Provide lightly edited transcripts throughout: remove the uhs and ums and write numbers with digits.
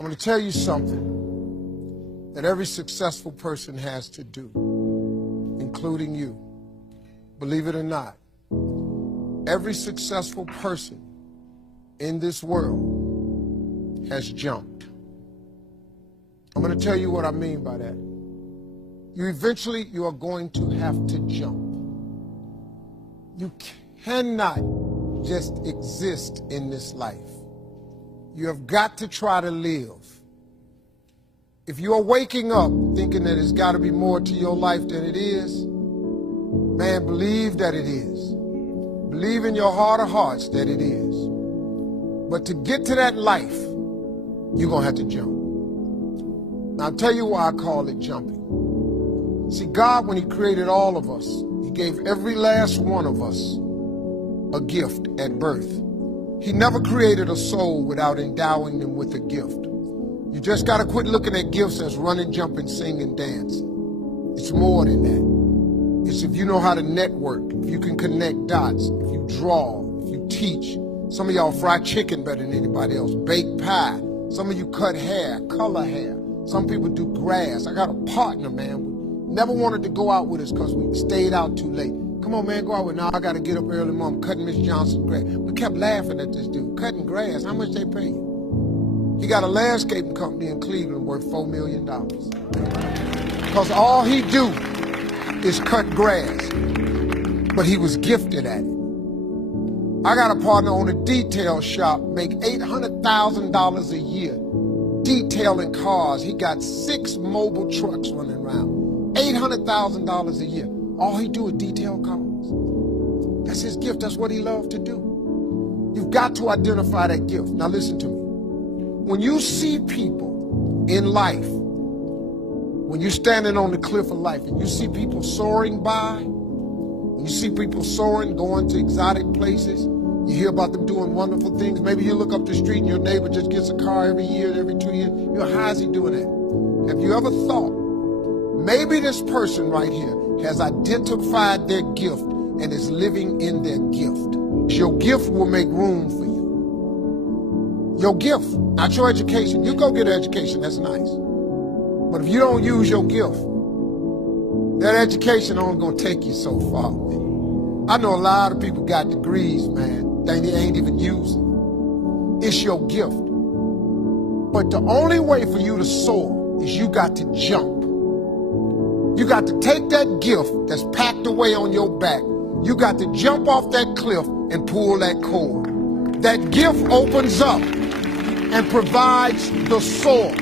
I'm going to tell you something that every successful person has to do, including you. Believe it or not, every successful person in this world has jumped. I'm going to tell you what I mean by that. You are going to have to jump. You cannot just exist in this life. You have got to try to live. If you are waking up thinking that it's got to be more to your life than it is, man, believe that it is. Believe in your heart of hearts that it is. But to get to that life, you're going to have to jump. Now, I'll tell you why I call it jumping. See, God, when he created all of us, he gave every last one of us a gift at birth. He never created a soul without endowing them with a gift. You just got to quit looking at gifts as running, jumping, singing, dancing. It's more than that. It's if you know how to network, if you can connect dots, if you draw, if you teach. Some of y'all fry chicken better than anybody else, bake pie. Some of you cut hair, color hair. Some people do grass. I got a partner, man. Never wanted to go out with us because we stayed out too late. Come on, man, go out with me. Now I got to get up early, Mom, cutting Miss Johnson's grass. We kept laughing at this dude, cutting grass. How much they pay you? He got a landscaping company in Cleveland worth $4 million. Because all he do is cut grass. But he was gifted at it. I got a partner on a detail shop, make $800,000 a year detailing cars. He got 6 mobile trucks running around. $800,000 a year. All he do is detail cars. That's his gift. That's what he loves to do. You've got to identify that gift. Now listen to me. When you see people in life, when you're standing on the cliff of life and you see people soaring by, when you see people soaring, going to exotic places, you hear about them doing wonderful things. Maybe you look up the street and your neighbor just gets a car every year, every 2 years. You know, how is he doing that? Have you ever thought, maybe this person right here has identified their gift and is living in their gift? Your gift will make room for you. Your gift, not your education. You go get an education, that's nice. But if you don't use your gift, that education only gonna take you so far, man. I know a lot of people got degrees, man, they ain't even using. It's your gift. But the only way for you to soar is you got to jump. You got to take that gift that's packed away on your back. You got to jump off that cliff and pull that cord. That gift opens up and provides the soar.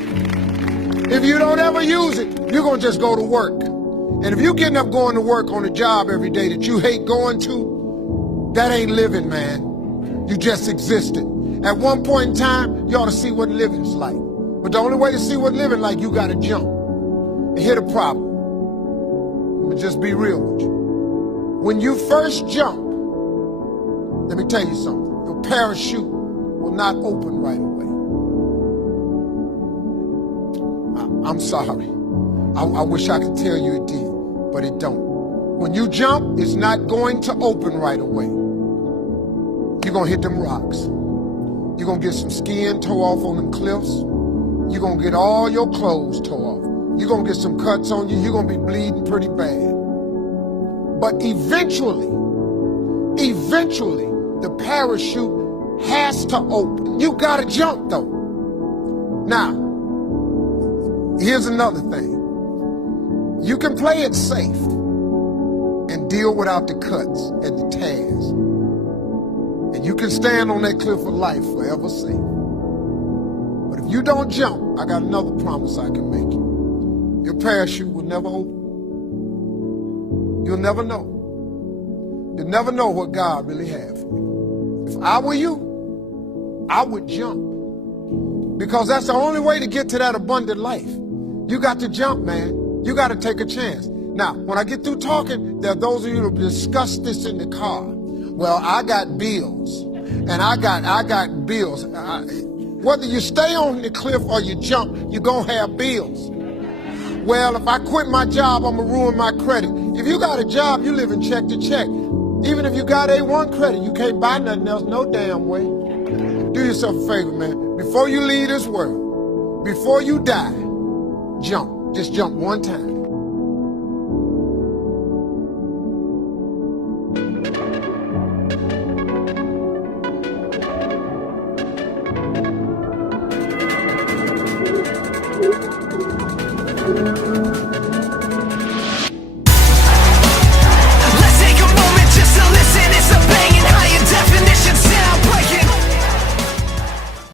If you don't ever use it, you're going to just go to work. And if you're getting up going to work on a job every day that you hate going to, that ain't living, man. You just existed. At one point in time, you ought to see what living's like. But the only way to see what living like, you got to jump. And here's the problem. Let me just be real with you. When you first jump, let me tell you something. Your parachute will not open right away. I'm sorry. I wish I could tell you it did, but it don't. When you jump, it's not going to open right away. You're going to hit them rocks. You're going to get some skin tore off on them cliffs. You're going to get all your clothes tore off. You're going to get some cuts on you. You're going to be bleeding pretty bad. But eventually, the parachute has to open. You got to jump, though. Now, here's another thing. You can play it safe and deal without the cuts and the tears. And you can stand on that cliff of life forever safe. But if you don't jump, I got another promise I can make you. Your parachute will never open. You'll never know. You'll never know what God really has for you. If I were you, I would jump. Because that's the only way to get to that abundant life. You got to jump, man. You got to take a chance. Now, when I get through talking, there are those of you who discuss this in the car. Well, I got bills, and I got bills. Whether you stay on the cliff or you jump, you're going to have bills. Well, if I quit my job, I'm going to ruin my credit. If you got a job, you live in check to check. Even if you got A1 credit, you can't buy nothing else no damn way. Do yourself a favor, man. Before you leave this world, Before you die, jump. Just jump one time.